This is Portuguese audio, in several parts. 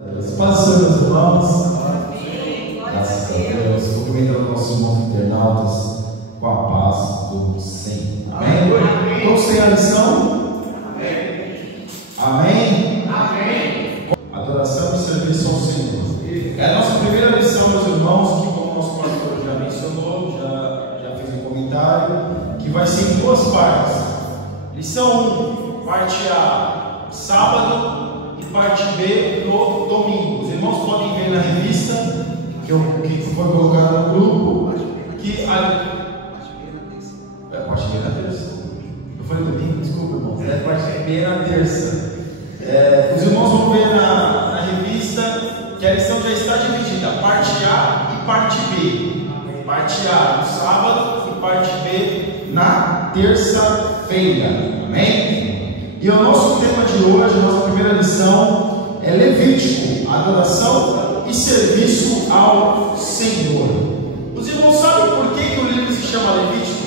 Paz do Senhor, meus irmãos. Graças a Deus. Cumprimentando nossos irmãos internautas com a paz do Senhor. Amém? Todos têm a lição? Amém. Amém? Amém. Adoração e serviço ao Senhor. É a nossa primeira lição, meus irmãos, que como o nosso pastor já mencionou, já fez um comentário, que vai ser em duas partes. Lição 1, parte A, sábado, e parte B, no domingo. Os irmãos podem ver na revista que foi colocada no grupo que parte B na terça. Eu falei domingo, desculpa, irmãos. Parte B na terça. Os irmãos vão ver na revista que a lição já está dividida, parte A e parte B. Parte A no sábado e parte B na terça-feira. Amém? E o nosso tema de hoje, a nossa primeira lição, é Levítico, adoração e serviço ao Senhor. Os irmãos sabem por que o livro se chama Levítico?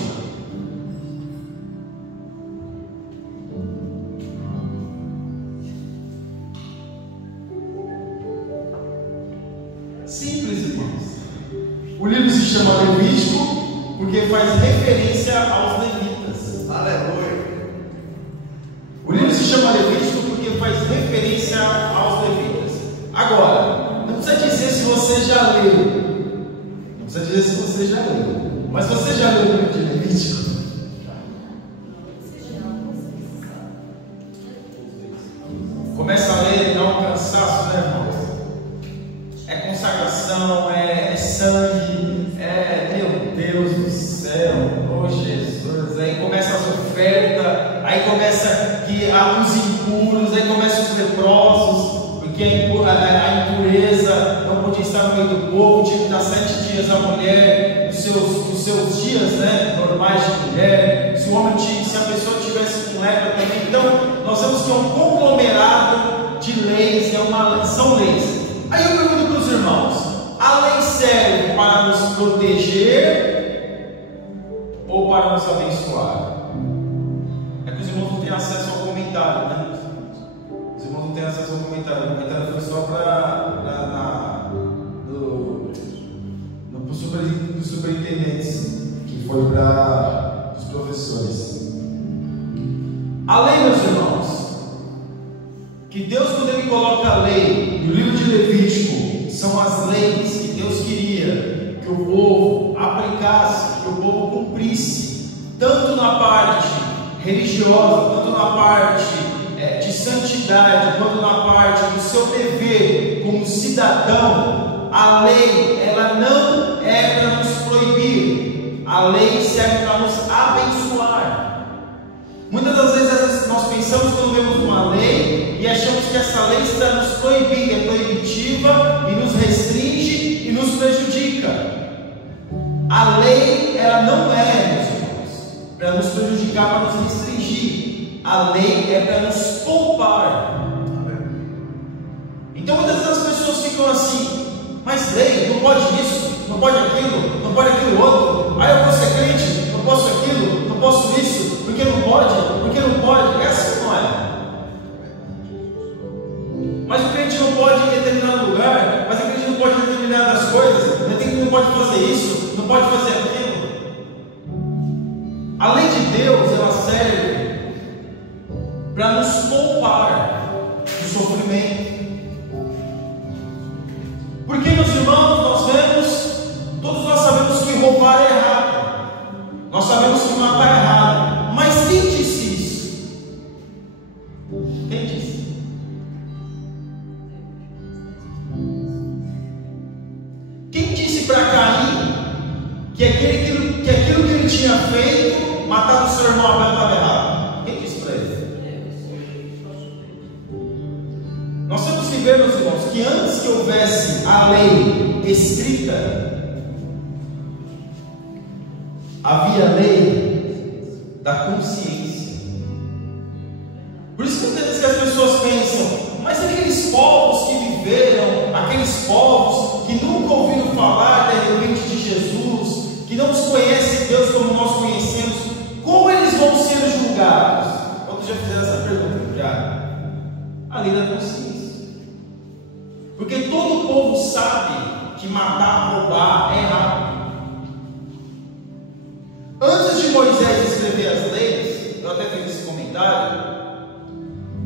Simples, irmãos. O livro se chama Levítico porque faz referência aos levitas. Aleluia. O livro se chama Levítico porque faz referência aos levitas. Agora, não precisa dizer se você já leu. Não precisa dizer se você já leu. Mas você já leu o livro de Levítico? Começa a ler, dá um cansaço, né, irmãos? É consagração, é sangue, meu Deus do céu, oh Jesus. Aí começa as ofertas, aí começa que os impuros, aí começa os leprosos, porque a impureza não podia estar no meio do povo, tinha que dar 7 dias a mulher, nos seus dias, né, normais de mulher. Se a pessoa tivesse com lepra também. Então, nós vemos que é um conglomerado de leis, são leis. Aí eu pergunto para os irmãos: a lei serve para nos proteger ou para nos abençoar? É que os irmãos não têm acesso ao comentário, né? Os irmãos não têm acesso ao comentário. O comentário foi só dos superintendentes, que foi para os professores. A lei, meus irmãos, que Deus, quando Ele coloca a lei no livro de Levítico, são as leis que Deus queria que o povo aplicasse, que o povo cumprisse, tanto na parte religiosa, tanto na parte de santidade, quanto na parte do seu dever como cidadão. A lei, ela não é para nos proibir, a lei serve para nos abençoar. Muitas das vezes nós pensamos, quando vemos uma lei, e achamos que essa lei está nos proibindo, é proibitiva e nos restringe e nos prejudica. A lei, ela não é, meus irmãos, para nos prejudicar, para nos restringir. A lei é para nos poupar. Então muitas vezes as pessoas ficam assim: mas lei, não pode isso, não pode aquilo, não pode aquilo outro. Aí eu vou ser crente, não posso aquilo, não posso isso, porque não pode, porque não pode. Essa não é. Mas o crente não pode ir em determinado lugar, mas o crente não pode em determinadas coisas, o crente não pode fazer isso, não pode fazer aquilo. A lei de Deus, ela serve para nos poupar do sofrimento. Porque, meus irmãos, todos nós sabemos que roubar é errado, nós sabemos que matar é errado, mas quem disse isso? Quem disse? Quem disse para Caim que aquilo que ele tinha feito, matar o seu irmão Abel, estava errado? Quem disse para ele? Nós temos que ver, meus irmãos, que antes que houvesse a lei escrita, havia a lei da consciência. Por isso que muitas vezes as pessoas pensam: mas aqueles povos que viveram, aqueles povos que nunca ouviram falar de repente de Jesus, que não conhecem Deus como nós conhecemos, como eles vão ser julgados? Quantos já fizeram essa pergunta? Já. A lei da consciência. sabe que matar, roubar é errado. Antes de Moisés escrever as leis, eu até fiz esse comentário,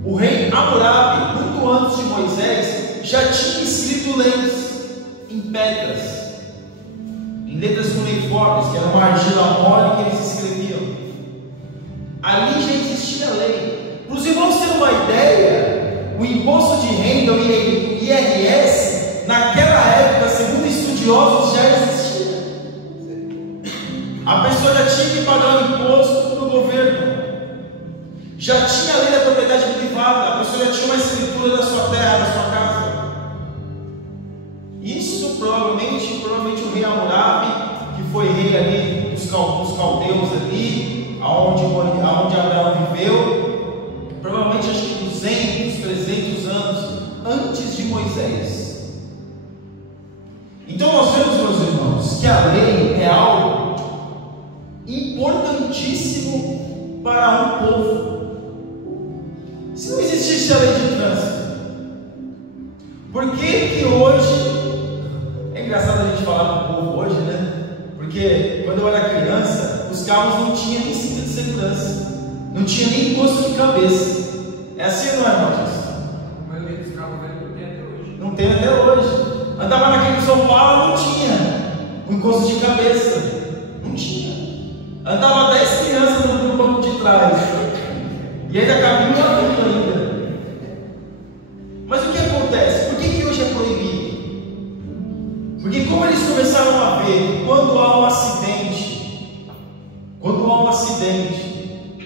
o rei Hammurabi, muito antes de Moisés, já tinha escrito leis em pedras, em letras cuneiformes, que era uma argila mole que eles escreviam. Ali já existia a lei. Para os irmãos terem uma ideia, o imposto de renda, o IRS, naquela época, segundo estudiosos, já existia. A pessoa já tinha que pagar o imposto para o governo. Já tinha a lei da propriedade privada, a pessoa já tinha uma escritura da sua terra, da sua casa. Isso provavelmente o rei Hammurabi, que foi rei ali dos caldeus ali, aonde Abraão viveu, provavelmente acho que 200, 300 anos antes de Moisés. Então nós vemos, meus irmãos, que a lei é algo importantíssimo para um povo. Se não existisse a lei de trânsito, por que hoje, é engraçado a gente falar com o povo hoje, né? Porque quando eu era criança, os carros não tinham nem cinto de segurança, não tinha nem encosto de cabeça. É assim ou não é, Marcos? A maioria dos carros velhos não tem até hoje. Não tem até hoje. Andava naquele São Paulo, não tinha um encosto de cabeça, não tinha. Andava 10 crianças no banco de trás. E ainda caminho adulto ainda. Mas o que acontece? Por que hoje é proibido? Porque como eles começaram a ver que quando há um acidente,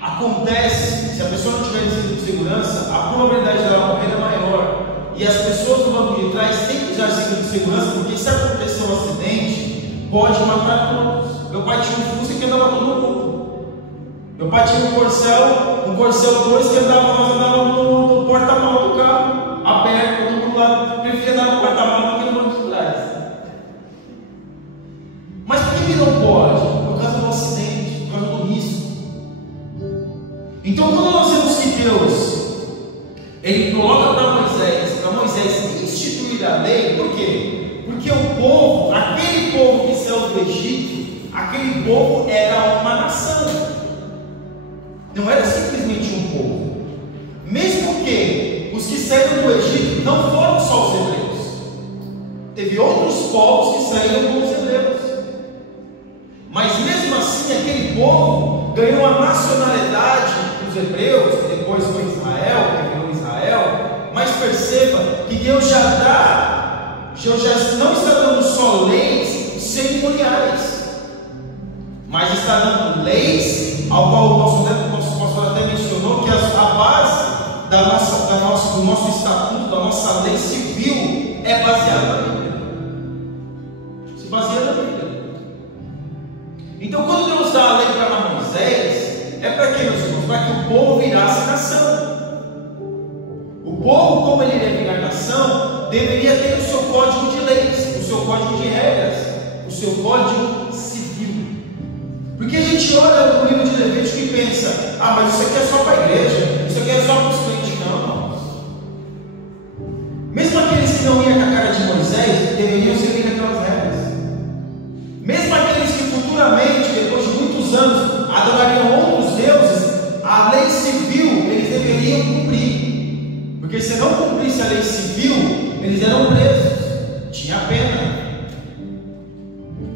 acontece, se a pessoa não tiver cinto de segurança, a probabilidade dela morrer é maior. E as pessoas no banco de trás têm que usar cinto de segurança, porque se acontecer um acidente, pode matar todos. Meu pai tinha um Fusca que andava todo mundo. Meu pai tinha um Corcel 2 que nós andávamos no porta-malas do carro, aberto, todo mundo lá. Preferia andar no porta-malas do que no banco de trás. Mas por que não pode? Por causa do acidente, por causa do risco. Então, quando nós vemos que Deus, Ele coloca para Moisés instituir a lei, por quê? Porque o povo, aquele povo que saiu do Egito, aquele povo era uma nação. Não era simplesmente um povo. Mesmo que os que saíram do Egito não foram só os hebreus. Teve outros povos que saíram com os hebreus. Mas mesmo assim, aquele povo ganhou a nacionalidade dos hebreus, que depois foi Israel, que virou Israel. Mas perceba que Deus já não está dando só leis cerimoniais, mas está dando leis, ao qual o nosso pastor até mencionou, que a base do nosso estatuto, da nossa lei civil, é baseada na Bíblia. Se baseia na Bíblia. Então, quando Deus dá a lei para Moisés, é para quê, meus irmãos? Para que o povo virasse nação. O povo, como ele iria virar nação, deveria ter o seu código de leis, o seu código de regras, o seu código civil. Porque a gente olha no livro de Levítico e pensa: ah, mas isso aqui é só para a igreja, isso aqui é só para os crentes. Não, irmãos. Mesmo aqueles que não iam com a cara de Moisés, deveriam seguir aquelas regras. Mesmo aqueles que futuramente, depois de muitos anos, adorariam outros deuses, a lei civil eles deveriam cumprir. Porque se não cumprisse a lei civil, eles eram presos, tinha pena.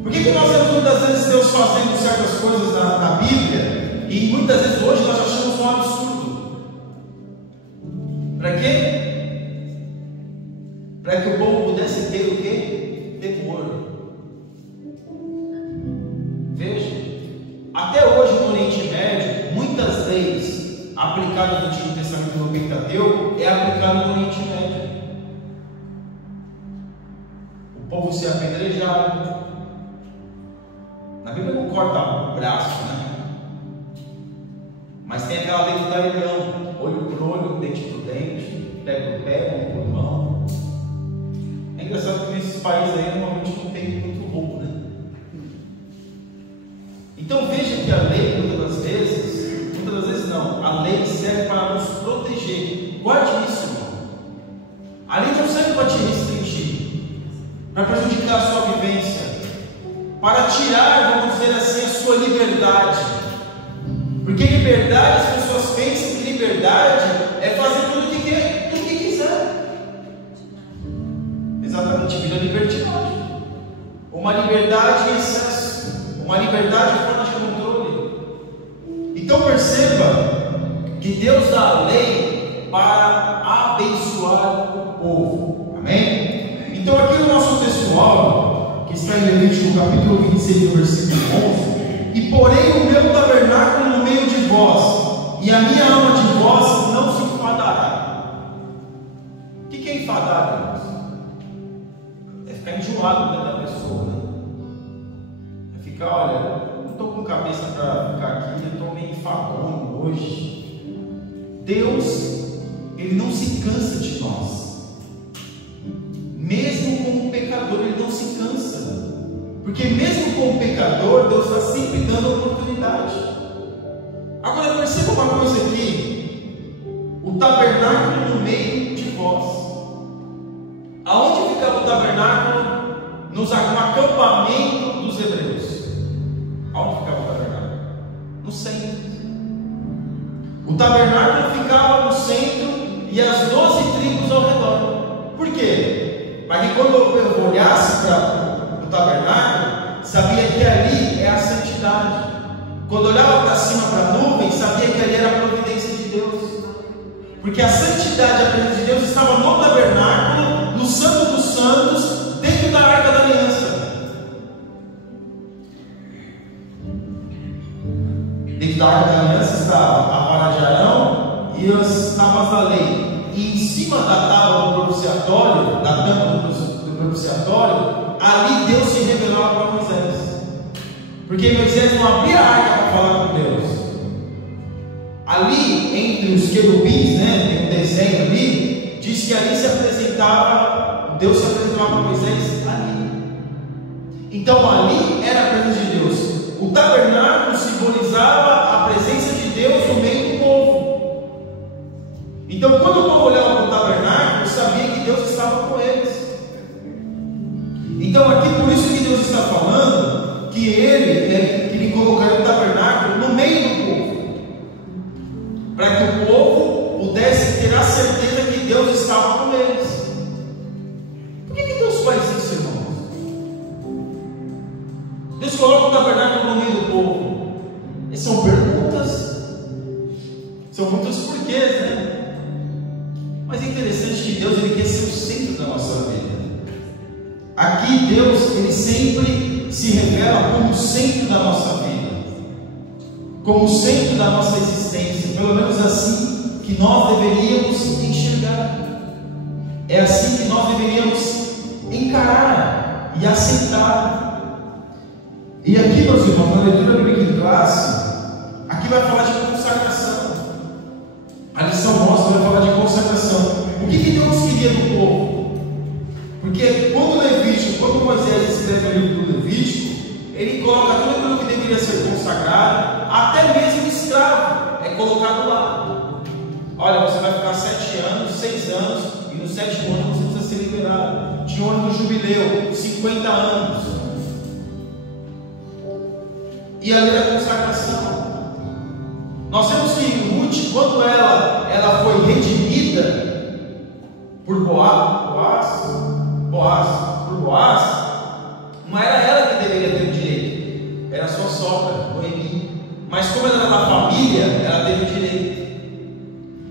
Por que nós vemos muitas vezes Deus fazendo certas coisas na Bíblia, e muitas vezes hoje nós achamos um absurdo? Para quê? Para que o povo pudesse ter o quê? Temor. Veja, até hoje no Oriente Médio, muitas leis aplicadas no Antigo Testamento no Pentateuco é aplicado no Oriente Médio. O povo ser apedrejado. Na Bíblia não corta o braço, né? Mas tem aquela lei do galeão: olho por olho, dente por dente, pé por pé, mão por mão. É engraçado que nesses países aí normalmente não tem muito roubo, né? Então veja que a lei, muitas das vezes não, a lei serve para nos proteger. Guarde isso, irmão. A lei não serve para te restringir. para prejudicar a sua vivência, para tirar, vamos dizer assim, a sua liberdade. Porque liberdade, as pessoas pensam que liberdade é fazer tudo o que quer, tudo o que quiser. Exatamente, vira libertinagem. Uma liberdade em excesso, uma liberdade fora de controle. Então perceba que Deus dá a lei para abençoar o povo. Amém? Então aqui no nosso textual, que está em Levítico capítulo 26, versículo 11: e porém o meu tabernáculo no meio de vós, e a minha alma de vós não se enfadará. O que é enfadar, irmãos? É ficar enjoado dentro da pessoa, né? É ficar, olha, não estou com cabeça para ficar aqui, eu estou meio enfadonho hoje. Deus, Ele não se cansa de nós. Mesmo como pecador, Ele não se cansa. Porque mesmo como pecador, Deus está sempre dando oportunidade. Agora perceba uma coisa aqui: o tabernáculo no meio de vós. Aonde ficava o tabernáculo? No acampamento dos hebreus. Aonde ficava o tabernáculo? No centro. O tabernáculo ficava no centro e as 12 tribos ao redor. Por quê? Para que quando eu olhasse para o tabernáculo, sabia que ali é a santidade. Quando olhava para cima, para a nuvem, sabia que ali era a providência de Deus. Porque a santidade e a presença de Deus estava no tabernáculo, no Santo dos Santos, dentro da Arca da Aliança. Dentro da Arca da Aliança estava a vara de Arão e as tábuas da lei. E em cima da tábua do propiciatório, da tampa do propiciatório, ali Deus se revelava para Moisés. Porque Moisés não abria a arca para falar com Deus. Ali, entre os querubins, né, tem um desenho ali, diz que ali se apresentava, Deus se apresentava para Moisés ali. Então ali era a presença de Deus. O tabernáculo simbolizava a presença de Deus no meio do povo. Então quando o povo olhava para o tabernáculo, sabia que Deus estava com eles. Então aqui por isso que Deus está falando que Ele colocaria o tabernáculo no meio do povo, para que o povo pudesse ter a certeza que Deus estava com eles. Por que Deus faz isso, irmãos? Deus coloca o tabernáculo no meio do povo. E são perguntas, são muitos porquês, né? Mas é interessante que Deus, Ele quer ser o centro da nossa vida. Aqui Deus, Ele sempre se revela como o centro da nossa vida, como o centro da nossa existência, pelo menos assim que nós deveríamos enxergar, é assim que nós deveríamos encarar e aceitar. E aqui, meus irmãos, na leitura bíblica em classe, aqui vai falar de consagração. A lição nossa vai falar de consagração. O que Deus queria do povo? Porque quando Moisés escreve o livro do Levítico, ele coloca tudo aquilo que deveria ser consagrado, até mesmo escravo é colocado lá. Olha, você vai ficar 7 anos, 6 anos, e no 7º ano você precisa ser liberado. Tinha o ano do jubileu, 50 anos. E a lei da consagração. Nós temos que Ruth, quando ela foi redimida por Boaz, não era ela que deveria ter o direito, era sua sogra, Noemi. Mas como ela era da família, ela teve o direito.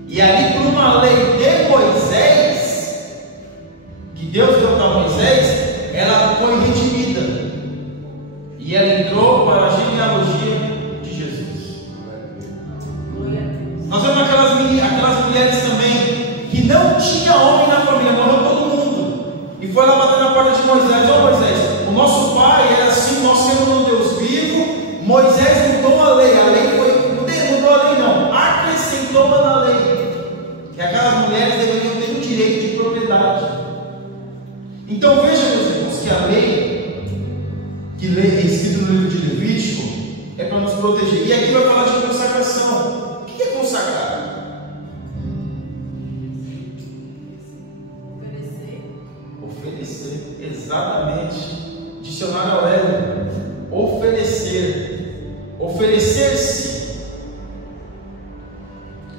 E ali, por uma lei de Moisés, que Deus deu para Moisés, ela foi redimida. E ela entrou para a genealogia de Jesus. Nós vemos aquelas mulheres também que não tinha homem na família, morreu todo mundo. E foi lá bater na porta de Moisés: ô Moisés, o nosso pai era assim, nós temos um Deus vivo. Moisés mudou a lei foi, não mudou a lei não, acrescentou na lei, que aquelas mulheres deveriam ter o direito de propriedade. Então veja, meus irmãos, que a lei, que é escrita no livro de Levítico, é para nos proteger. E aqui vai falar de consagração. O que é consagrar? Oferecer, Exatamente. Dicionário Aurélio. Oferecer. Oferecer-se.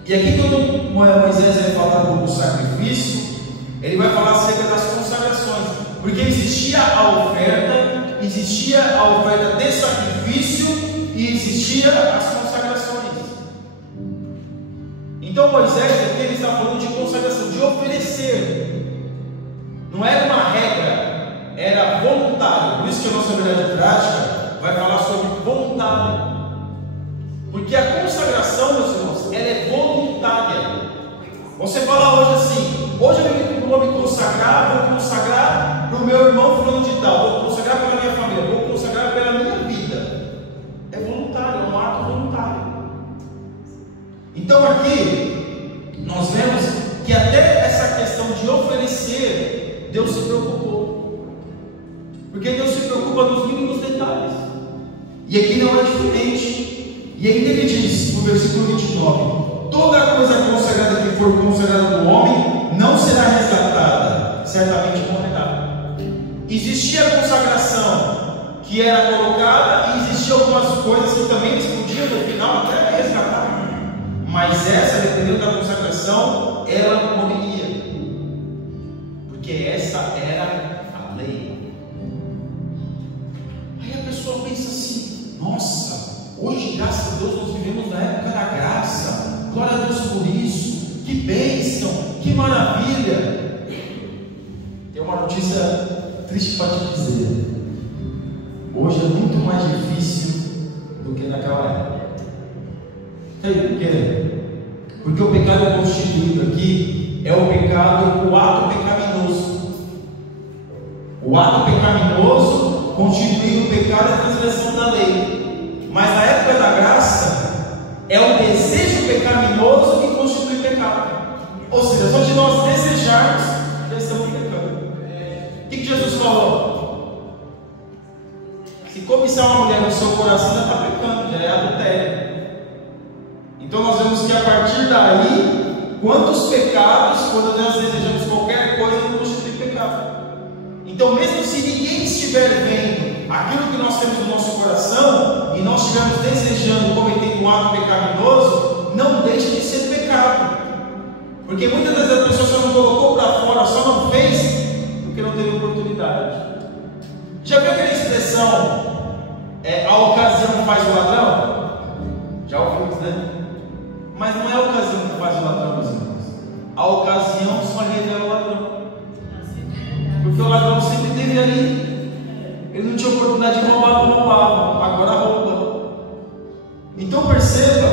E aqui, quando Moisés vai falar do sacrifício, ele vai falar acerca das consagrações. Porque existia a oferta de sacrifício e existia as consagrações. Então Moisés aqui ele está falando de consagração, de oferecer. Não era uma regra, era voluntário. Por isso que a nossa verdade prática vai falar sobre voluntário. Porque a consagração, meus irmãos, ela é voluntária. Você fala hoje assim: hoje eu vou me consagrar, vou consagrar para o meu irmão fulano de tal, vou consagrar pela minha família, vou consagrar pela minha vida. É voluntário, é um ato voluntário. Então aqui nós vemos que até essa questão de oferecer, Deus se preocupou. Porque Deus se preocupa nos mínimos detalhes. E aqui não é diferente. E ainda ele diz, no versículo 29, toda coisa consagrada que for consagrada do homem não será resgatada, certamente morrerá. Existia a consagração que era colocada e existiam algumas coisas que também eles podiam no final até resgatar. Mas essa, dependendo da consagração, ela morreria. Porque essa era a lei. Aí a pessoa pensa assim: nossa, hoje, graças a Deus, nós vivemos na época da graça. Glória a Deus por isso. Que bênção, que maravilha. Tem uma notícia triste para te dizer. Hoje é muito mais difícil do que naquela época. Sabe por quê? Porque o pecado constituído aqui é o pecado, o ato pecaminoso. O ato pecaminoso constitui o pecado e a transgressão da lei. Mas na época da graça, é o desejo pecaminoso que constitui pecado. Ou seja, só de nós desejarmos, já estamos pecando. O que Jesus falou? Se cobiçar uma mulher no seu coração, já está pecando, já é adultério. Então nós vemos que a partir daí, quantos pecados, quando nós desejamos qualquer coisa, não constitui pecado. Então, mesmo se ninguém estiver vendo aquilo que nós temos no nosso coração e nós estivermos desejando, cometendo um ato pecaminoso, não deixe de ser pecado. Porque muitas vezes a pessoa só não colocou para fora, só não fez porque não teve oportunidade. Já viu aquela expressão, a ocasião faz o ladrão? Já ouvimos, né? Mas não é a ocasião que faz o ladrão, meus irmãos. A ocasião só revela o ladrão. Porque o ladrão sempre esteve ali. Ele não tinha oportunidade de roubar, não roubava. Agora rouba. Então perceba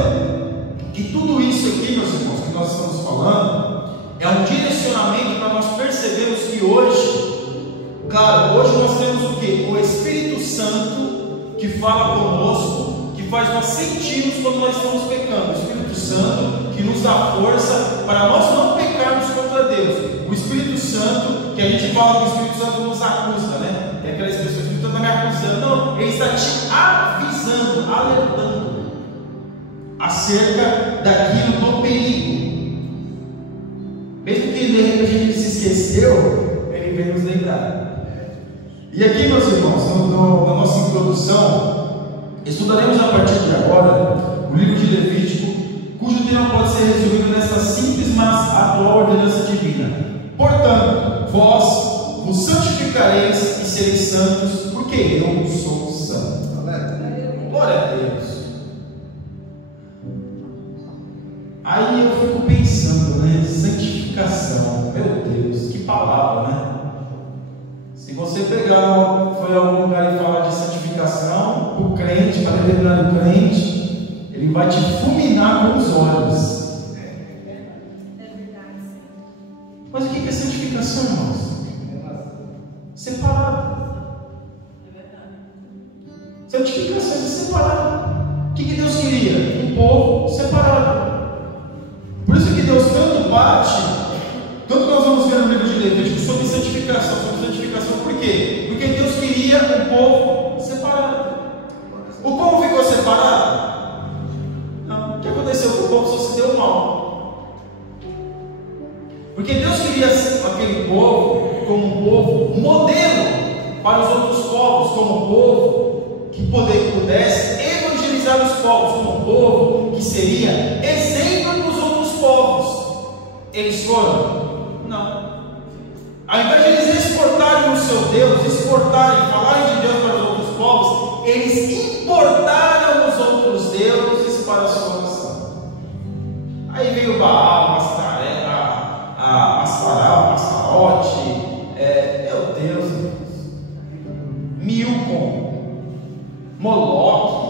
que tudo isso aqui, meus irmãos, que nós estamos falando, é um direcionamento para nós percebermos que hoje, claro, hoje nós temos o quê? O Espírito Santo que fala conosco, que faz nós sentirmos quando nós estamos pecando. O Espírito Santo que nos dá força para nós não pecarmos contra Deus. O Espírito Santo, que a gente fala que o Espírito Santo nos acusa, né? Tem aquela expressão: o Espírito Santo está me acusando. Não, ele está te avisando, alertando acerca daquilo do perigo. Mesmo que de repente a gente se esqueceu, ele vem nos lembrar. E aqui, meus irmãos, na nossa introdução, estudaremos a partir de agora o livro de Levítico, cujo tema pode ser resumido nessa simples, mas atual ordenança divina. Portanto, vós vos santificareis e sereis santos, porque eu sou santo. Glória a Deus. Aí eu fico pensando, né? Santificação. Meu Deus, que palavra, né? Se você pegar, foi a algum lugar e falar de santificação, o crente, para determinado crente, ele vai te fulminar com os olhos. Mas o que é santificação, irmãos? Separado. Santificação é separado. O que Deus queria? Um povo separado. Por isso que Deus tanto bate, tanto nós vamos ver no livro de Levítico sobre santificação. Por quê? Porque Deus queria um povo separado. O povo ficou separado? Não. O que aconteceu? O povo só se deu mal. Porque Deus queria aquele povo como um povo modelo para os outros povos, como povo que pudesse evangelizar os povos, como povo que seria exemplo para os outros povos. Eles foram? Não. Ao invés de eles exportarem o seu Deus, exportarem, falarem de Deus para os outros povos, eles importaram os outros deuses para a sua nação. Aí veio Baal, Astarote, meu Deus, Milcom, Moloque.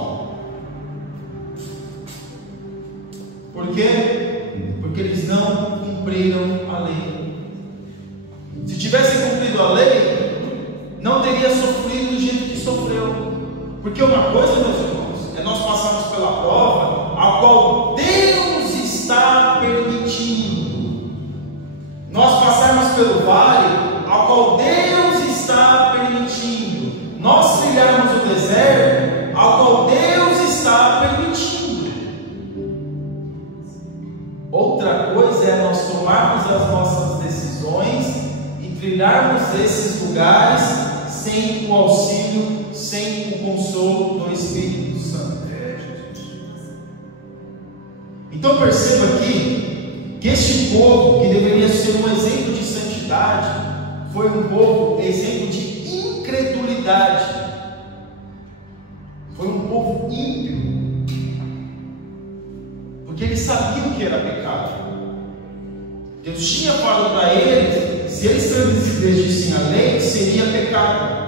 Por quê? Porque eles não cumpriram a lei. Se tivessem cumprido a lei, não teria sofrido do jeito que sofreu. Porque uma coisa, meus irmãos, é nós passarmos pela prova a qual Deus está permitindo. Nós passarmos pelo vale ao qual Deus está permitindo. Nós trilharmos o deserto ao qual Deus está permitindo. Outra coisa é nós tomarmos as nossas decisões e trilharmos esses lugares sem o auxílio, sem o consolo do Espírito Santo. Então perceba aqui que este povo, que deveria ser um exemplo de santidade, foi um povo exemplo de incredulidade. Foi um povo ímpio, porque eles sabiam que era pecado. Deus tinha falado para eles, se eles transgredissem a lei, seria pecado.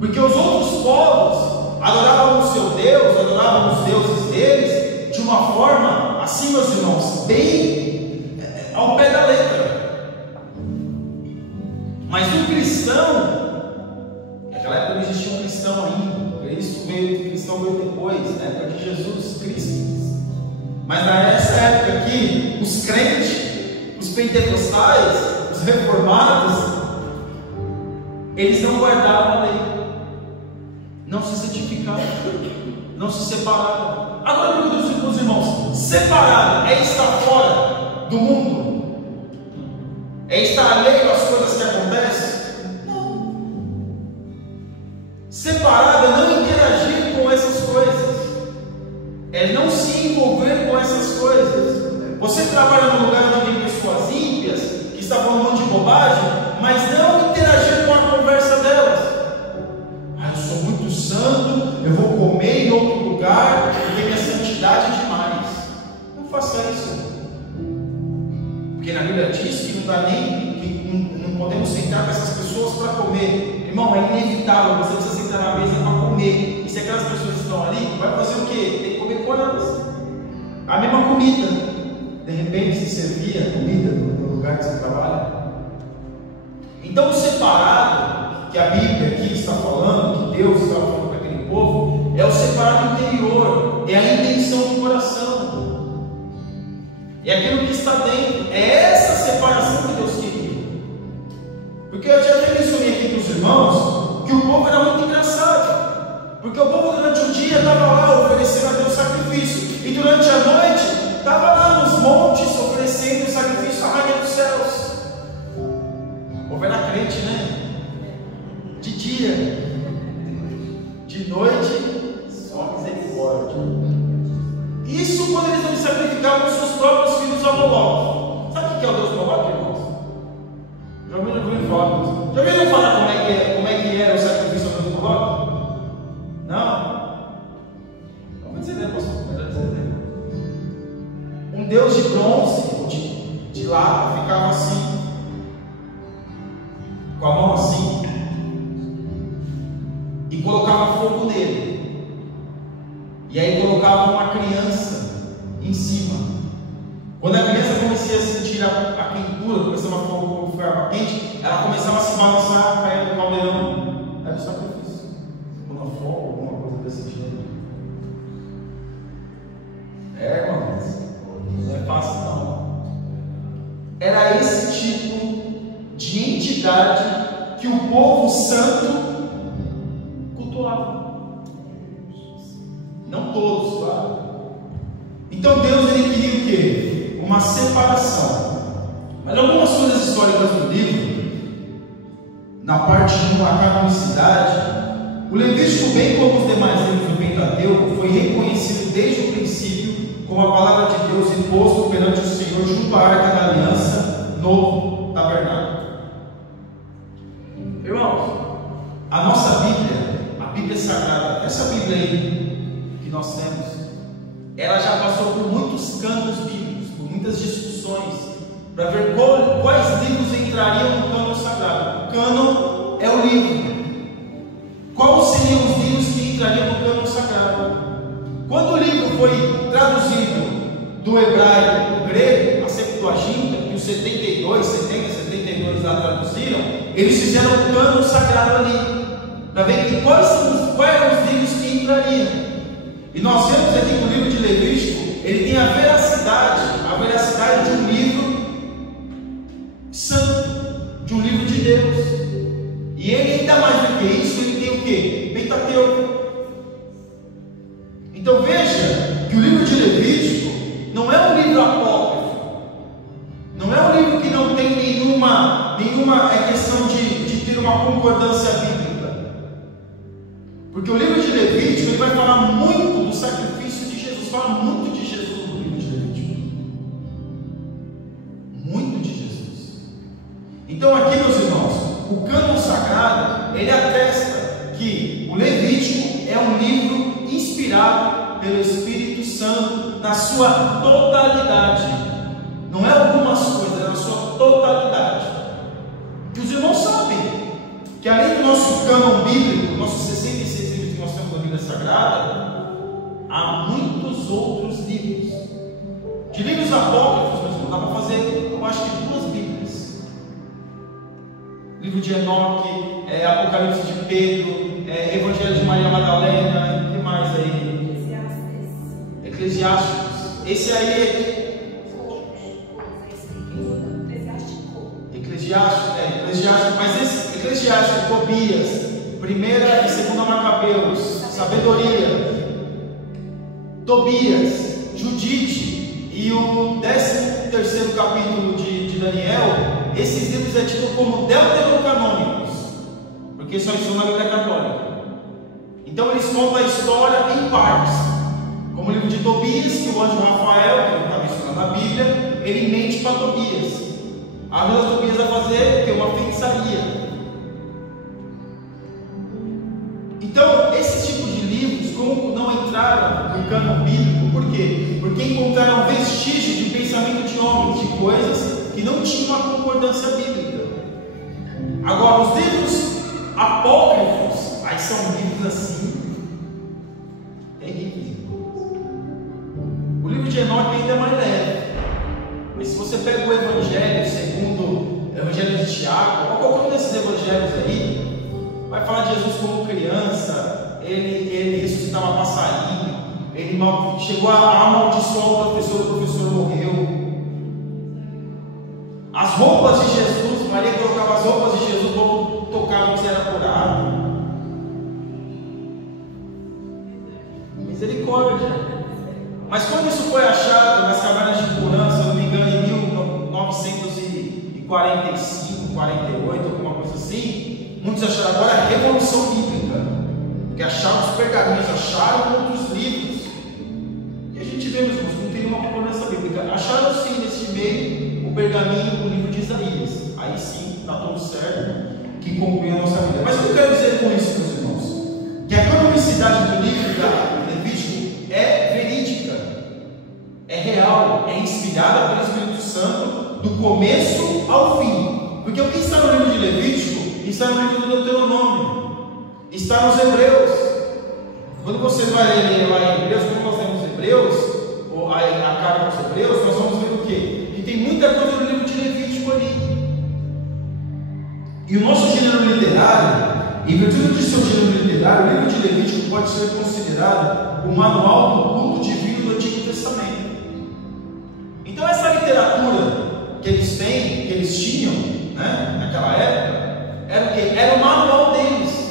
Porque os outros povos adoravam o seu Deus, adoravam os deuses deles de uma forma, assim, meus irmãos, bem ao pé da letra. Mas um cristão, naquela época não existia um cristão ainda, o cristão veio depois, na época de Jesus Cristo. Mas nessa época aqui, os crentes, os pentecostais, os reformados, eles não guardavam a lei, não se santificavam, não se separavam. Agora eu pergunto para os irmãos: separado é estar fora do mundo? É estar alheio às coisas que acontecem? Não. Separado é não interagir com essas coisas, é não se envolver com essas coisas. Você trabalha num lugar onde tem pessoas ímpias que estão falando um monte de bobagem, mas não interagir com a conversa delas. Eu sou muito santo, eu vou comer em outro lugar, porque minha santidade é demais. Não faça isso, porque na Bíblia diz que não dá nem, que não podemos sentar com essas pessoas para comer. Irmão, é inevitável, você precisa sentar na mesa para comer. E se aquelas pessoas estão ali, vai fazer o quê? Tem que comer com elas a mesma comida. De repente se servia comida no lugar que você trabalha. Então o separado que a Bíblia aqui está falando, que Deus está falando para aquele povo, é o separado interior, é a intenção do coração, é aquilo que está dentro, é essa separação que Deus queria. Porque eu já até mencionei aqui para os irmãos que o povo era muito engraçado, porque o povo durante o dia estava lá oferecendo a Deus sacrifício, e durante a noite estava lá nos montes oferecendo sacrifício à Rainha dos Céus. O povo era crente, né? De dia, de noite, só misericórdia. Isso quando eles não sacrificavam os seus próprios filhos a Moloque. Sabe o que é o Deus Moloque, irmãos? Já ouviram falar? Já ouviram falar como é que era o sacrifício ao Deus Moloque? Não? Vamos dizer, né, pastor? Melhor dizer, né? Um Deus de bronze, de lata, ficava assim, com a mão assim, e colocava fogo nele, e aí colocava uma criança em cima. Quando a criança começava a sentir a quentura, começava a ficar quente, ela começava a se balançar, cair no caldeirão. Era o sacrifício, uma fogo, alguma coisa desse gênero. Irmãos, não é fácil não. Era esse tipo de entidade que o povo santo cultuava. Não todos, claro. Então Deus ele queria o quê? Uma separação. Mas algumas coisas históricas do livro na parte de uma canonicidade, o Levítico, bem como os demais livros do Pentateuco, foi reconhecido desde o princípio como a palavra de Deus e posto perante o Senhor junto à Arca da Aliança no tabernáculo. Irmãos, a nossa Bíblia, a Bíblia Sagrada, essa Bíblia aí que nós temos, ela já passou por muitos cânones bíblicos, por muitas discussões, para ver quais livros entrariam no cânon sagrado. O cânon é o livro. Quais seriam os livros que entrariam no cânon sagrado? Quando o livro foi traduzido do hebraico para o grego, a Septuaginta, que os 72 lá traduziram, eles fizeram o cânon sagrado ali, para ver quais eram os livros que entrariam. E nós vemos aqui que o livro de Levítico, ele tem a veracidade de um livro santo, de um livro de Deus. E ele, ainda mais do que isso, ele tem o que? Pentateuco. Então veja que o livro de Levítico não é um livro apócrifo, não é um livro que não tem nenhuma questão de ter uma concordância bíblica, porque o livro de Levítico ele vai falar muito do sacrifício de Jesus, fala muito de Jesus no livro de Levítico, muito de Jesus. Então aqui, meus irmãos, o cânon sagrado, ele atesta que o Levítico é um livro inspirado pelo Espírito Santo na sua totalidade, não é algumas coisas, é na sua totalidade. E os irmãos sabem que além do nosso cânon bíblico, nossos 66 livros que nós temos na Bíblia Sagrada, há muitos outros livros. De livros apócrifos, mas não dá para fazer, eu acho que 2 Bíblias. Livro de Enoque, Apocalipse de Pedro, Evangelho de Maria Madalena, o que mais aí? Eclesiásticos. Esse aí é Eclesiástico, mas esse Eclesiástico, Tobias, 1ª e 2ª Macabeus, Sabedoria, Tobias, Judite e o 13º capítulo de Daniel. Esses livros é tido como deuterocanônicos, porque só estão na Bíblia Católica. Então eles contam a história em partes, como o livro de Tobias, que o anjo Rafael, que está mencionado na Bíblia, ele mente para Tobias. Ajuda Tobias a fazer uma feitiçaria. Então, esse tipo de livros, como não entraram no cânon bíblico, por quê? Porque encontraram vestígios de pensamento de homens, de coisas que não tinham uma concordância bíblica. Agora, os livros apócrifos, aí são livros assim, terríveis. O livro de Enoque ainda é mais leve. Mas se você pega o Evangelho segundo o Evangelho de Tiago, ou qualquer um desses evangelhos aí, vai falar de Jesus como criança, ele ressuscitava passarinho, ele chegou a amaldiçoar o professor morreu. As roupas de Jesus, Maria colocava as roupas de Jesus, o povo tocava que era curado. Misericórdia. Mas quando isso foi achado nas cavernas de Porã, se eu não me engano, em 1945, 48, alguma coisa assim, muitos acharam agora a revolução bíblica, porque acharam os pergaminhos, acharam outros livros. E a gente vê, meus irmãos, não tem uma concordância bíblica. Acharam sim nesse meio o pergaminho, o livro de Isaías. Aí sim, está tudo certo, que conclui a nossa vida. Mas o que eu quero dizer com isso, meus irmãos? Que a canonicidade do livro da Levítico é verídica, é real, é inspirada pelo Espírito Santo do começo ao fim. Porque o que está no livro de Levítico está no livro do Deuteronômio, está nos Hebreus. Quando você vai ler lá em Hebreus, como nós temos Hebreus, ou a carta aos Hebreus, nós vamos ver o quê? Que tem muita coisa no livro de Levítico ali. E o nosso gênero literário, em virtude de seu gênero literário, o livro de Levítico pode ser considerado o manual do culto divino do Antigo Testamento. Então essa literatura que eles têm, que eles tinham, né, naquela época, era o quê? Era o manual deles.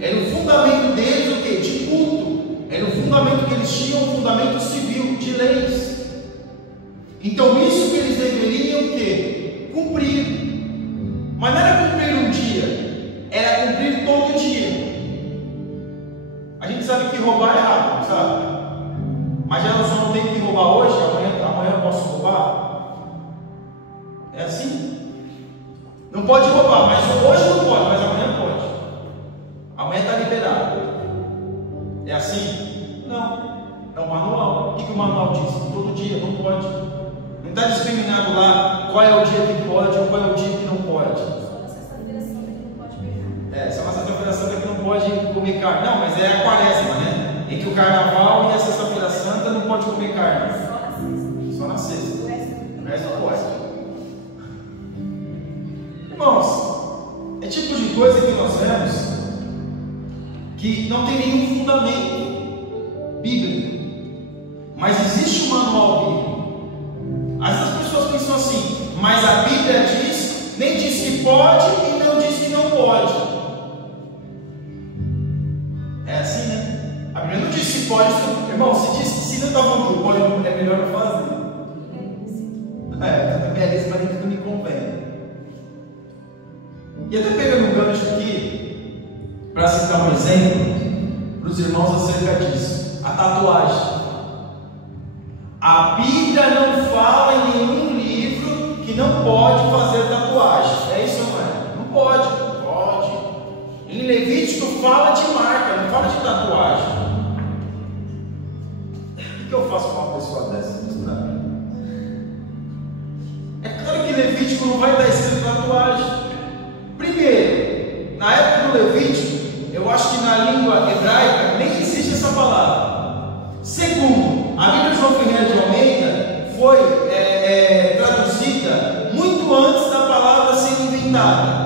Era o fundamento deles, o quê? De culto. Era o fundamento que eles tinham, o fundamento civil, de leis. Então isso que eles deveriam o quê? Cumprir. Mas não era cumprir abrir todo dia. A gente sabe que roubar é errado, sabe? Mas ela só não tem que roubar hoje, amanhã eu posso roubar? É assim? Não pode roubar, mas hoje não pode, mas amanhã pode. Amanhã está liberado. É assim? Não. É um manual. O que o manual diz? Todo dia, não pode. Não está discriminado lá qual é o dia que pode ou qual é o dia que não pode. Só na sexta-feira santa que não pode pegar. Só na sexta-feira santa que não pode comer carne. Não, mas é a quaresma, né? Entre o carnaval e a sexta-feira santa não pode comer carne. Só na sexta. O resto não pode. Irmãos, é tipo de coisa que nós vemos que não tem nenhum fundamento bíblico. Mas existe um manual bíblico. As pessoas pensam assim, mas a Bíblia diz, nem diz que pode e não diz que não pode. É assim, né? A Bíblia não diz que pode. Irmão, se diz que se não está falando que pode, é melhor não fazer. Também é isso, mas nem tudo me convém. E até pegando um gancho aqui, para citar um exemplo para os irmãos acerca disso, a tatuagem. A Bíblia não fala em nenhum livro que não pode fazer tatuagem. É isso ou não é? Não pode. Pode. Em Levítico fala de marca, não fala de tatuagem. O que eu faço com uma pessoa dessa? É claro que Levítico não vai estar escrito tatuagem. Primeiro, na época do Levítico, eu acho que na língua hebraica nem existe essa palavra. Segundo, a Bíblia de João Ferreira de Almeida foi traduzida muito antes da palavra ser inventada.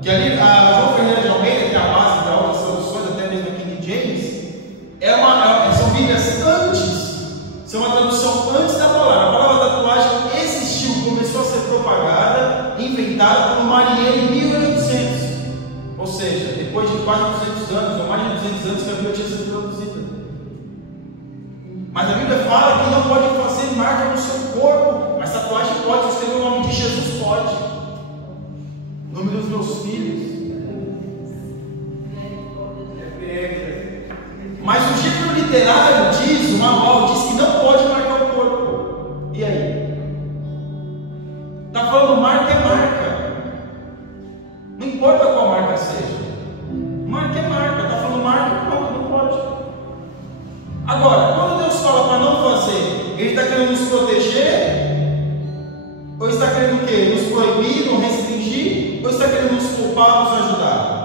Que ali, a João Ferreira de Almeida, que é a base da outras traduções, até mesmo a King James, são Bíblias antes, são uma tradução antes da palavra. A palavra tatuagem existiu, começou a ser propagada, inventada por Marielle em 1800. Ou seja, depois de quase 200 anos, ou mais de 200 anos que a Bíblia tinha sido traduzida. Mas a Bíblia fala que não pode fazer marca no seu corpo, mas tatuagem pode. Se escrever o nome de Jesus, pode. O nome dos meus filhos. Mas o gênero literário diz, o manual diz que não pode marcar o corpo. E aí? Está falando marca é marca. Não importa qual marca seja. Marca é marca. Está falando marca, pronto, não pode. Agora, quando Deus fala para não fazer, Ele está querendo nos proteger? Ou está querendo o quê? Nos proibir, nos restringir? Ou está querendo nos poupar, nos ajudar?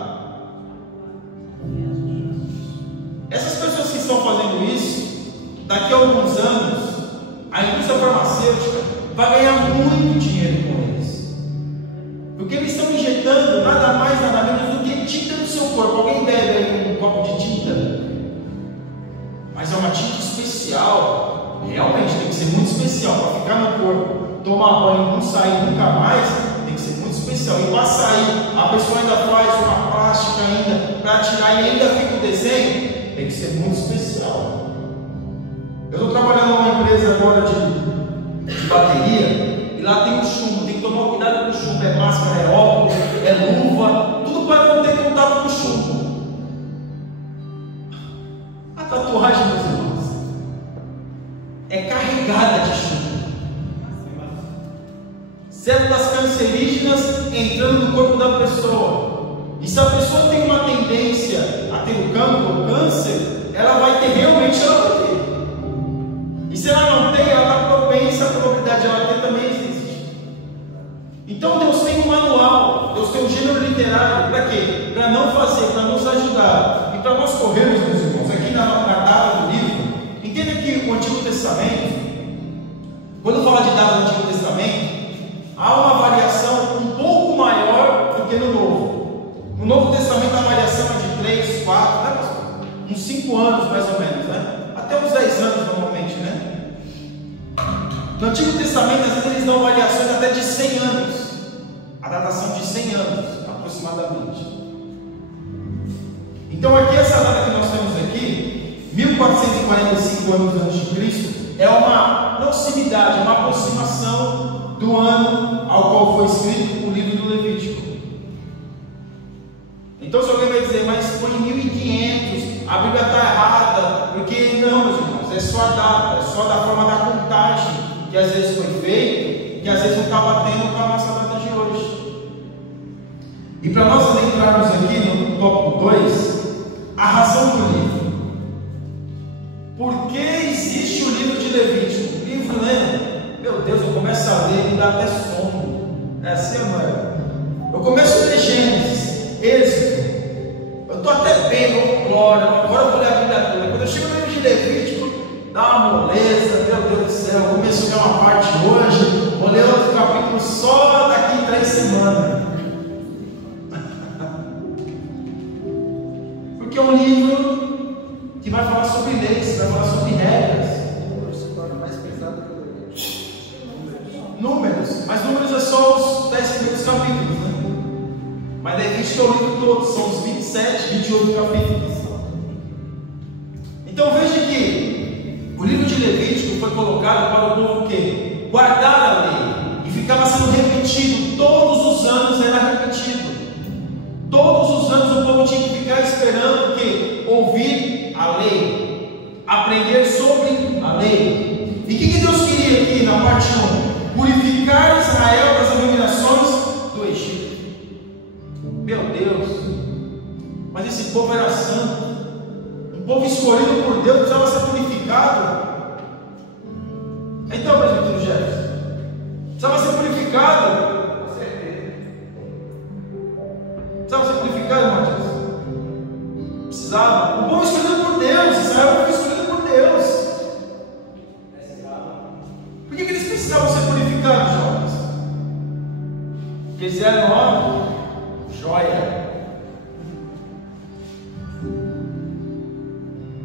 Essas pessoas que estão fazendo isso, daqui a alguns anos, a indústria farmacêutica vai ganhar muito dinheiro com eles. Porque eles estão injetando nada mais, nada menos do que tinta no seu corpo. Alguém bebe aí um copo de tinta? Mas é uma tinta especial, realmente tem que ser muito especial para ficar no corpo, tomar banho, não sair nunca mais, tem que ser muito especial. E para sair, a pessoa ainda faz uma plástica ainda para tirar e ainda fica o desenho, tem que ser muito especial. Eu estou trabalhando numa empresa agora de bateria e lá tem o chumbo, tem que tomar cuidado com o chumbo, é máscara, é óculos, é luva, tudo para não ter contato com o chumbo. A tatuagem, meus irmãos, é carregada de chumbo. Células cancerígenas entrando no corpo da pessoa. E se a pessoa tem uma tendência a ter o cancro, o câncer, ela vai ter, realmente ela vai ter. E se ela não tem, ela está propensa, a probabilidade de ela ter também existe. Então Deus tem um manual, Deus tem um gênero literário, para quê? Para não fazer, para nos ajudar. E para nós corrermos, meus irmãos, aqui na data do livro, entenda que o Antigo Testamento, quando fala de data do Antigo Testamento, há uma variação um pouco maior do que no Novo. No Novo Testamento a variação é de 3, 4, né, pastor? Uns 5 anos mais ou menos, né? Até uns 10 anos normalmente, né? No Antigo Testamento, às vezes eles dão variações até de 100 anos. A datação de 100 anos, aproximadamente. Então aqui, essa data que nós temos aqui, 1445 anos antes de Cristo, é uma proximidade, uma aproximação do ano ao qual foi escrito o livro do Levítico. Então se alguém vai dizer, mas foi em 1500, a Bíblia está errada, porque não, meus irmãos, é só a data, é só da forma da contagem que às vezes foi feito, que às vezes não está batendo com a nossa data de hoje. E para nós entrarmos aqui no tópico 2, a razão do livro. Por que existe o livro de Levítico? O livro, né? Meu Deus, eu começo a ler e me dá até sono. É assim, amor. Eu começo a ler Gênesis, Êxodo. Eu estou até bem, glória. Agora eu vou ler a Bíblia toda. Quando eu chego no livro de Levítico, dá uma moleza. Meu Deus do céu, eu começo a ler uma parte hoje, vou ler outro capítulo só daqui 3 semanas. Porque é um livro que vai falar sobre leis, vai falar sobre regras. Se torna mais pesado que o Números, mas números é só os 10 primeiros capítulos, né? Mas Levítico é o livro todo, são os 27, 28 capítulos. Então veja que o livro de Levítico foi colocado para o povo que guardar a lei, e ficava sendo repetido, todos os anos era repetido. Todos os anos o povo tinha que ficar esperando que ouvir a lei, aprender sobre a lei. E o que Deus queria aqui na parte 1? Purificar Israel das abominações do Egito. Meu Deus, mas esse povo era santo, um povo escolhido por Deus, precisava ser purificado. Então, presbítero Jefferson, precisava ser purificado. Precisava ser purificado, irmão Jesus? Precisava. O povo escolhido por Deus, Israel foi escolhido por Deus. Por que eles precisavam ser purificados, jovens? Porque eles eram, ó, joia.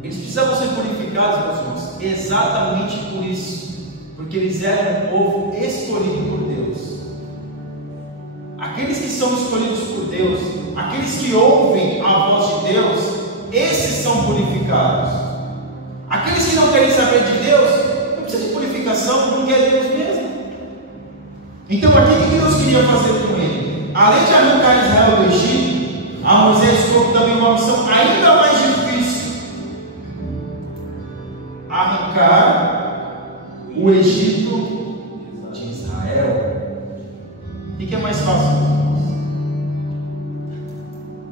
Eles precisavam ser purificados, meus irmãos, exatamente por isso, porque eles eram um povo escolhido por Deus. Aqueles que são escolhidos por Deus, aqueles que ouvem a voz de Deus, esses são purificados. Aqueles que não querem saber de Deus, não precisa de purificação, não quer Deus mesmo. Então aqui o que Deus queria fazer com ele? Além de arrancar Israel do Egito, a Moisés ficou também uma missão ainda mais difícil: arrancar o Egito de Israel. O que é mais fácil?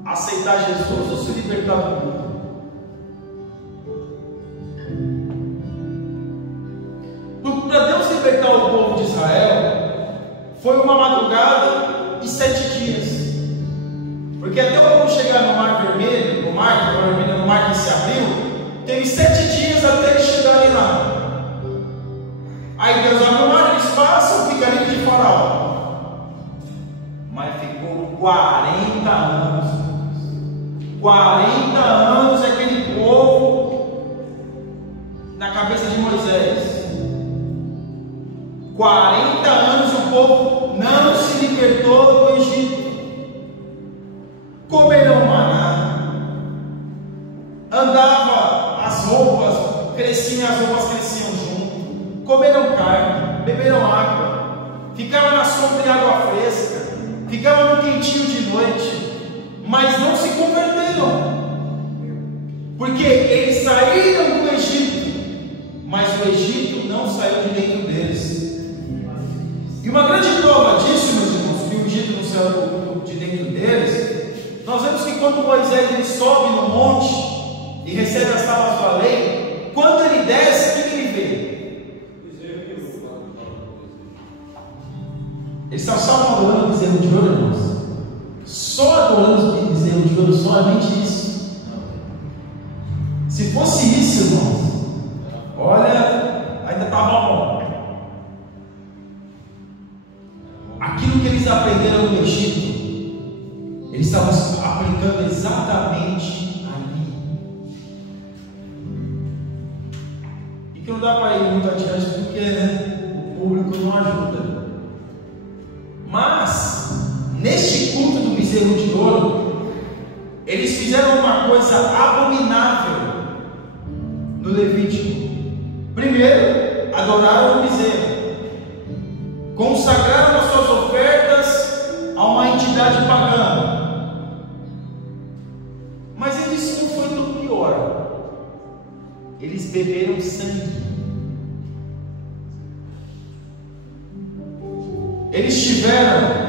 Aceitar Jesus ou se libertar do mundo? Para Deus libertar o povo de Israel, foi uma madrugada e 7 dias. Porque até o povo chegar no Mar Vermelho, no mar que se abriu, teve 7 dias até eles chegarem lá. Aí Deus abre o mar, eles passam, fica livre de Faraó. Mas ficou 40 anos. 40 anos aquele povo na cabeça de Moisés. 40 anos o povo não se libertou do Egito. Comeram maná, andava as roupas, as roupas cresciam junto, comeram carne, beberam água, ficavam na sombra de água fresca, ficavam no quentinho de noite, mas não se converteram, porque eles saíram do Egito, mas o Egito não saiu de dentro deles. E uma grande prova disso, meus irmãos, que o Egito não saiu de dentro deles, nós vemos que quando Moisés ele sobe no monte e recebe as tábuas da lei, quando ele desce, o que ele vê? Ele está só adorando o bezerro de ouro, irmãos. Só adorando o bezerro de ouro, somente isso. Se fosse isso, irmãos, olha, ainda estava bom. Aquilo que eles aprenderam no Egito, eles estavam aplicando exatamente ali. E que não dá para ir muito adiante porque, né, o público não ajuda. Mas, neste culto do bezerro de ouro, eles fizeram uma coisa abominável no Levítico. Primeiro, adoraram o bezerro, consagraram as suas ofertas a uma entidade pagã. beberam sangue. Eles tiveram,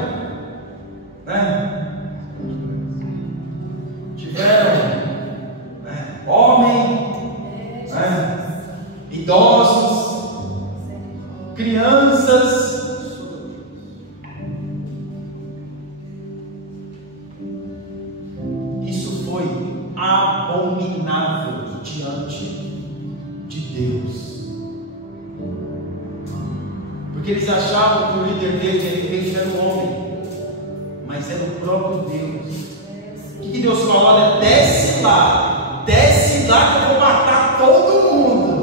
homens, idosos, crianças. Isso foi abominável diante de Deus. Porque eles achavam que o líder deles de repente era um homem, mas era o próprio Deus. O que Deus falou? Olha, desce lá que eu vou matar todo mundo.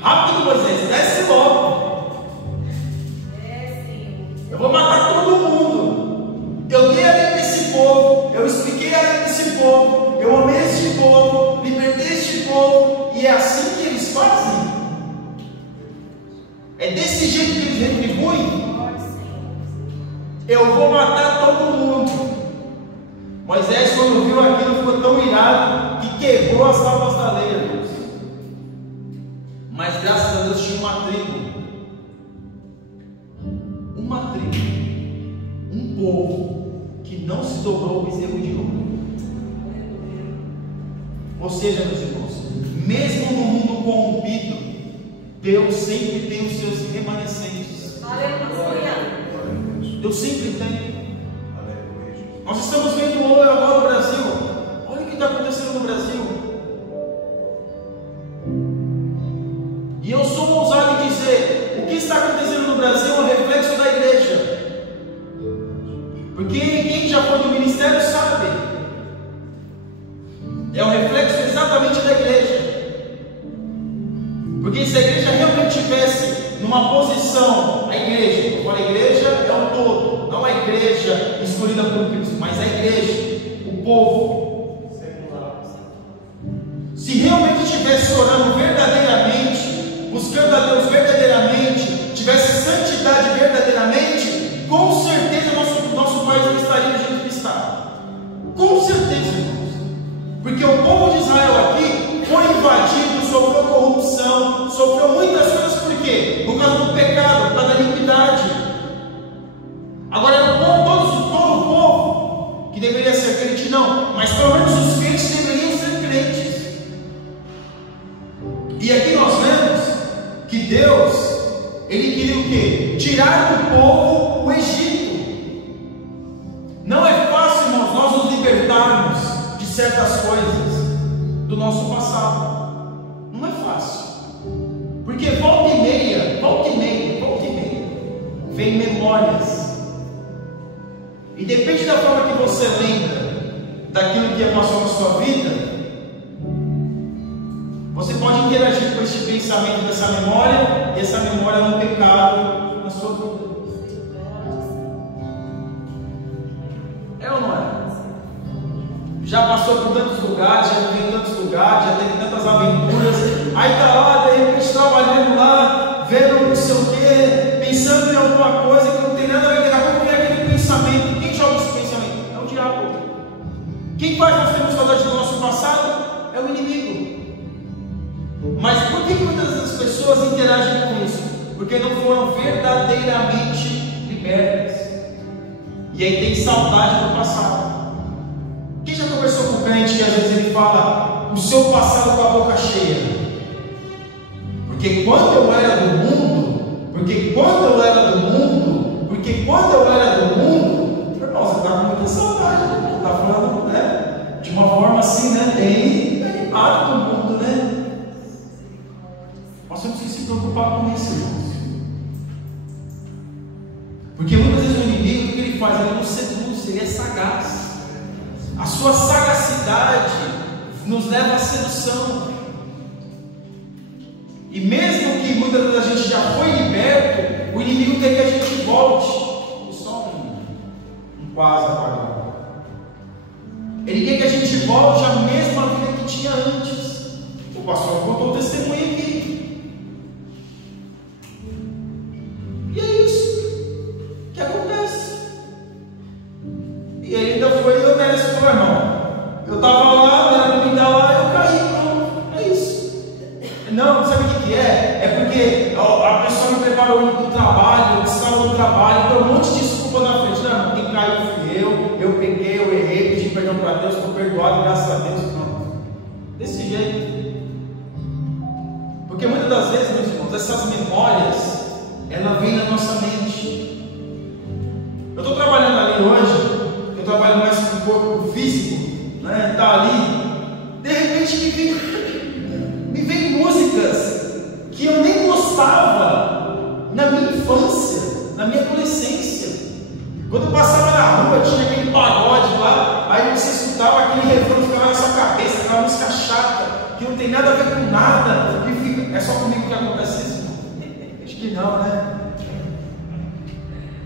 Rápido, Moisés, desce logo. Eu vou matar todo mundo. Eu dei a lei para esse povo, eu expliquei a lei para esse povo, eu amei este povo, libertei este povo, e é assim que eles fazem. É desse jeito que eles retribuem. Eu vou matar todo mundo. Moisés, quando viu aquilo, ficou tão irado que quebrou as tábuas da lei, Deus. Mas graças a Deus tinha uma tribo, um povo que não se dobrou ao bezerro de ouro. Ou seja, meus irmãos, mesmo no mundo corrompido, Deus sempre tem os seus remanescentes. Aleluia. Deus sempre tem. Nós estamos vendo agora o Brasil. Olha o que está acontecendo no Brasil. E eu sou ousado em dizer: o que está acontecendo no Brasil é um reflexo da igreja. Porque quem já foi do ministério sabe. É um reflexo exatamente da igreja. Porque se a igreja realmente tivesse numa posição, a igreja é um todo, não a igreja escolhida por Cristo, mas a igreja, o povo, se realmente estivesse orando verdadeiramente, buscando a Deus verdadeiramente, tivesse santidade verdadeiramente, com certeza nosso país não estaria do jeito que está. Com certeza, irmãos. Porque o povo de Israel aqui foi invadido, sofreu corrupção, sofreu muitas coisas. Por quê? Por causa do pecado, por causa da iniquidade. Agora, todo o povo que deveria ser crente, não, mas pelo menos os crentes deveriam ser crentes. E aqui nós vemos que Deus, Ele queria o quê? Tirar do povo o Egito. Não é fácil, irmãos, nós nos libertarmos de certas coisas do nosso passado. Não é fácil. Porque volta e meia, vem memórias. E depende da forma que você lembra daquilo que passou na sua vida, você pode interagir com esse pensamento dessa memória, e essa memória é um pecado na sua vida. É ou não é? Já passou por tantos lugares, já viveu em tantos lugares, já teve tantas aventuras, aí está lá, de repente trabalhando lá, vendo não sei o que, pensando em alguma coisa que não tem nada a ver, daqui a pouco vem aquele pensamento. Quem joga esse pensamento? É o diabo. Quem faz nós termos saudade do nosso passado? É o inimigo. Mas por que muitas das pessoas interagem com isso? Porque não foram verdadeiramente libertas. E aí tem saudade do passado. Quem já conversou com o crente que às vezes ele fala o seu passado com a boca cheia? Porque quando eu era do mundo, irmão, você está com muita saudade, está falando, né? De uma forma assim, né? Bem derivado do mundo, né? Nós temos que se preocupar com isso, irmãos. Porque muitas vezes o inimigo, o que ele faz? Ele não seduz, ele é sagaz. A sua sagacidade nos leva à sedução. E mesmo que muitas vezes a gente já foi liberto, o inimigo quer que a gente volte. Só um quase apagado. Ele quer que a gente volte à mesma vida que tinha antes. O pastor contou o testemunho aqui. E é isso que acontece. E ele ainda foi honesto, falou: irmão, eu estava lá, não era para mim estar lá, eu caí. Não, é isso. essas memórias, ela vem na nossa mente. Eu estou trabalhando ali hoje, eu trabalho mais com o corpo físico, né? Está ali. De repente me vem músicas que eu nem gostava na minha infância, na minha adolescência. Quando eu passava na rua, tinha aquele pagode lá, aí você escutava aquele refrão, ficava na sua cabeça, aquela música chata, que não tem nada a ver com nada, que fica... É só comigo que acontece isso? Acho que não, né?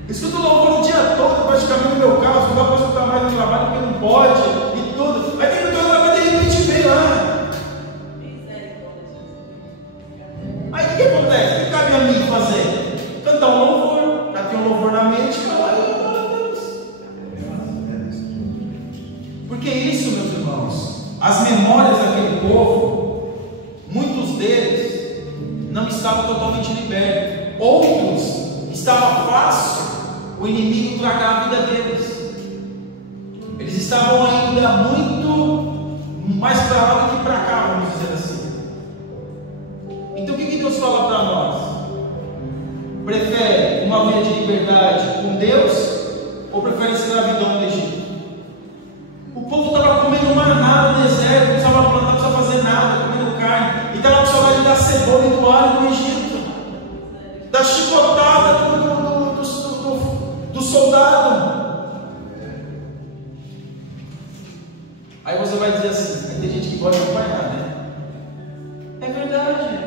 Eu escuto louvor o dia todo, praticamente no meu carro, não dá para escutar mais no trabalho porque não pode, e tudo. Aí tem que tocar, de repente vem lá. Aí o que acontece? O que cabe a mim fazer? Cantar um louvor, já tem um louvor na mente, falar, porque isso, meus irmãos, as memórias daquele povo, muitos deles não estavam totalmente libertos, outros estava fácil o inimigo tragar a vida deles. Eles estavam ainda muito mais para lá do que para cá, vamos dizer assim. Então o que Deus fala para nós? Prefere uma vida de liberdade com Deus ou prefere escravidão no Egito? O povo estava comendo maná no deserto, não precisava plantar, não precisava fazer nada, comendo carne, e estava com saudade da cebola e do alho no Egito, da chicotada do soldado. Aí você vai dizer assim, tem gente que gosta de apanhar, né? É verdade.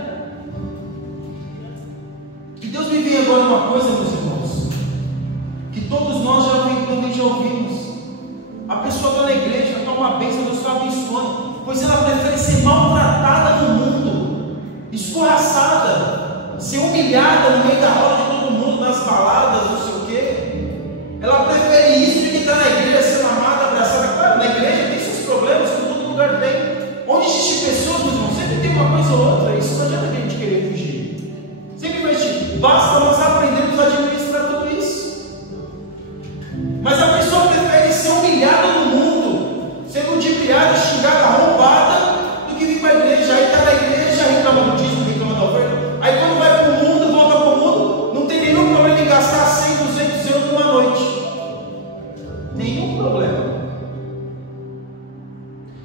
Que Deus me veja agora uma coisa, meus irmãos, que todos nós também já ouvimos. A pessoa está na igreja, está uma bênção, Deus está abençoando, pois ela prefere ser maltratada no mundo, escorraçada, ser humilhada no meio da roda de todo mundo, nas baladas, não sei o quê. Ela prefere isso do que estar na igreja, sendo amada, abraçada. Claro, na igreja tem seus problemas, como todo lugar tem. Onde existem pessoas, meus irmãos, sempre tem uma coisa ou outra. Isso não adianta que a gente querer fugir. Sempre vai existir. Basta nós aprendermos a administrar tudo isso. Mas a pessoa prefere ser humilhada no mundo, ser ludibriada, xingada, roubada, do que vir para a igreja. Aí está na igreja, reclama do dízimo, reclama da oferta. Aí quando vai para o mundo, volta para o mundo, não tem nenhum problema em gastar 100, 200 euros numa noite. Nenhum problema.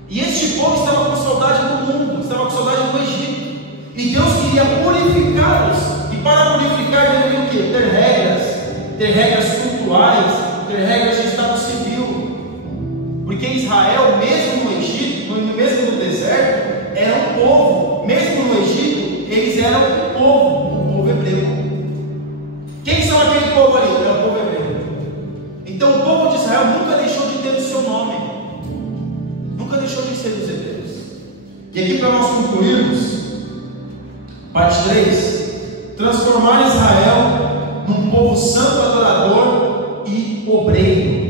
E este povo estava com saudade do mundo, estava com saudade do Egito. E Deus queria purificá-los. E para purificar, deveria o quê? Ter regras culturais, ter regras de estado civil. Porque Israel, mesmo no Egito, mesmo no deserto, era um povo. Mesmo no Egito, eles eram um povo hebreu. Quem são aquele povo ali? É o povo hebreu. Então o povo de Israel nunca deixou de ter o seu nome, nunca deixou de ser dos hebreus. E aqui para nós concluirmos, parte 3, transformar Israel num povo santo, adorador e obreiro.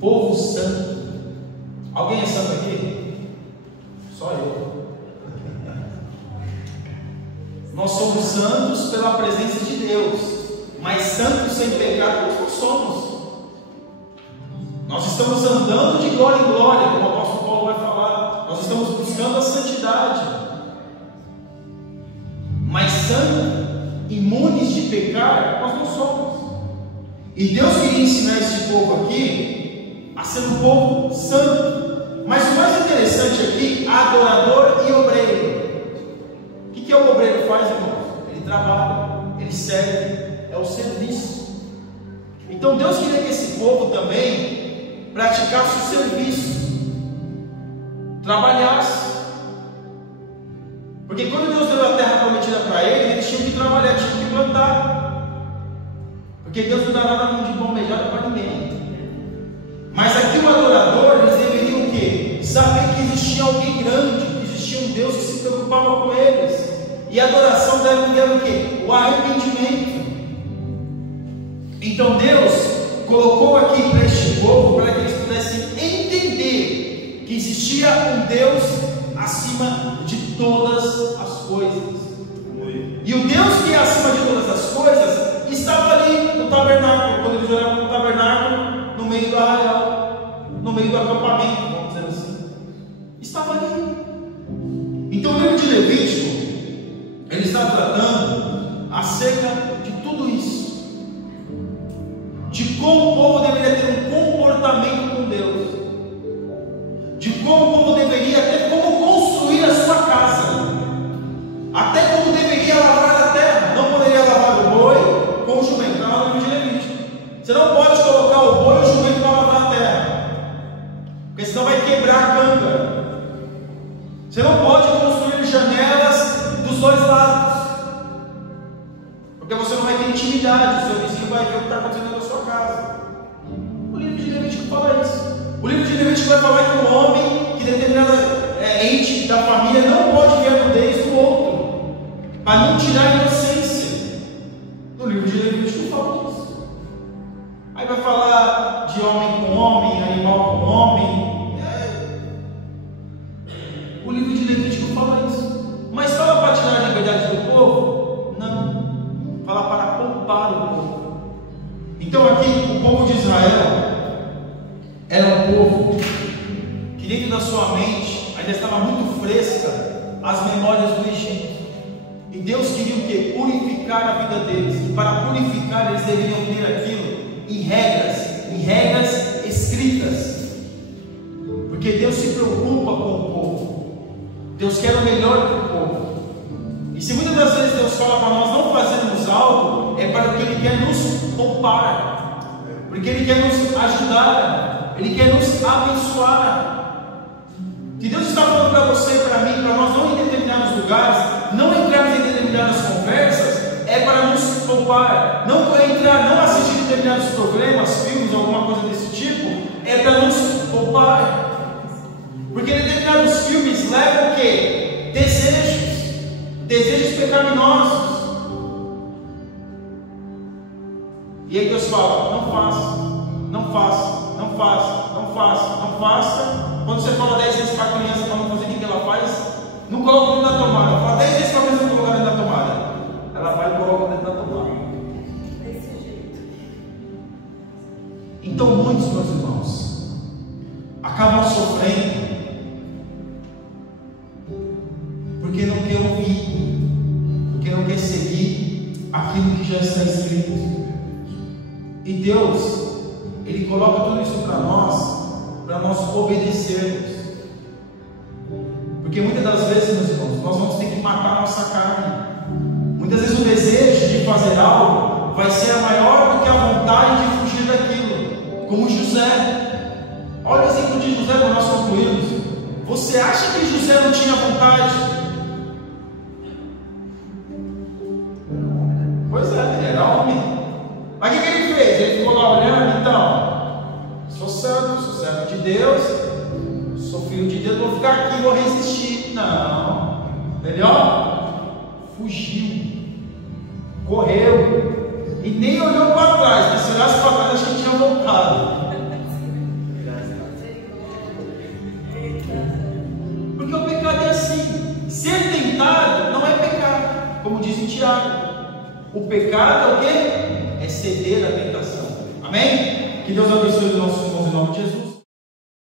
Povo santo. Alguém é santo aqui? Só eu. Nós somos santos pela presença de Deus, mas santos sem pecado nós não somos. Nós estamos andando de glória em glória, como o apóstolo Paulo vai falar. Nós estamos buscando a santidade, mas santos, imunes de pecar, nós não somos. E Deus queria ensinar esse povo aqui a ser um povo santo. Mas o mais interessante aqui, adorador e obreiro. O que o obreiro faz, irmãos? Ele trabalha, ele serve, é o serviço. Então Deus queria que esse povo também praticasse o serviço, trabalhasse. Porque quando Deus deu a terra prometida para eles tinham que trabalhar, tinham que plantar. Porque Deus não dá nada de bom beijado para ninguém. Mas aqui o adorador, eles deveriam o quê? Saber que existia alguém grande, que existia um Deus que se preocupava com eles. E a adoração deve ter o quê? O arrependimento. Então Deus colocou aqui para este povo, para que eles pudessem entender que existia um Deus acima de todas as coisas. E o Deus que é acima de todas as coisas estava ali no tabernáculo. Quando eles olhavam no tabernáculo, no meio do arraial, no meio do acampamento, vamos dizer assim, estava ali. ele está tratando acerca de tudo isso, de como o povo deveria ter um comportamento com Deus, de como o povo deveria ter como construir a sua casa, até como deveria lavrar a terra. Não poderia lavar o boi com o jumento, está no livro de Levítico. Você não pode colocar o boi e o jumento para lavar a terra, porque senão vai quebrar a câmara. Você não pode construir janelas dos dois lados, porque você não vai ter intimidade, o seu vizinho vai ver o que está acontecendo na sua casa. O livro de Levítico fala isso. O livro de Levítico vai falar que um homem, que determinado ente da família, não pode ver a nudez do outro, para não tirar a inocência. No livro de Levítico fala disso. Aí vai falar de homem com homem, animal com homem. O livro de Levítico fala isso. Mas fala para tirar a liberdade do povo? Não. Fala para poupar o povo. Então aqui o povo de Israel era um povo que dentro da sua mente ainda estava muito fresca as memórias do Egito. E Deus queria o quê? Purificar a vida deles. E para purificar eles deveriam ter aquilo em regras escritas. Porque Deus se preocupa com o povo. Deus quer o melhor para o povo. E se muitas das vezes Deus fala para nós não fazermos algo, é para que Ele quer nos poupar, porque Ele quer nos ajudar, Ele quer nos abençoar. Se Deus está falando para você e para mim, para nós não em determinados lugares, não entrarmos em determinadas conversas, é para nos poupar. Não entrar, não assistir determinados programas, filmes, alguma coisa desse tipo, é para nos poupar. Porque determinados filmes levam o quê? Desejos pecaminosos. E aí Deus fala: não faça, não faça, não faça, não faça, não faça. Quando você fala 10 vezes para a criança para não fazer o que ela faz, não coloca dentro da tomada. Fala 10 vezes para a criança não colocar dentro da tomada. Ela vai e coloca dentro da tomada. Desse jeito. Então muitos, meus irmãos, acabam sofrendo porque não quer ouvir, porque não quer seguir aquilo que já está escrito. E Deus, Ele coloca tudo isso para nós obedecermos. Porque muitas das vezes, meus irmãos, nós vamos ter que matar a nossa carne. Muitas vezes o desejo de fazer algo vai ser maior do que a vontade de fugir daquilo. Como José. Olha o exemplo de José para nós concluirmos. Você acha que José não tinha vontade? Pois é, ele era homem. Mas o que ele fez? Ele ficou lá olhando, então, sou servo de Deus, sou filho de Deus, vou ficar aqui, vou resistir. Não. Ele, fugiu, correu, e nem olhou para trás, mas se olhasse para trás, acho que tinha voltado. Porque o pecado é assim. Ser tentado não é pecado, como diz em Tiago. O pecado é o quê? É ceder à tentação. Amém? Que Deus abençoe os nossos irmãos em nome de Jesus.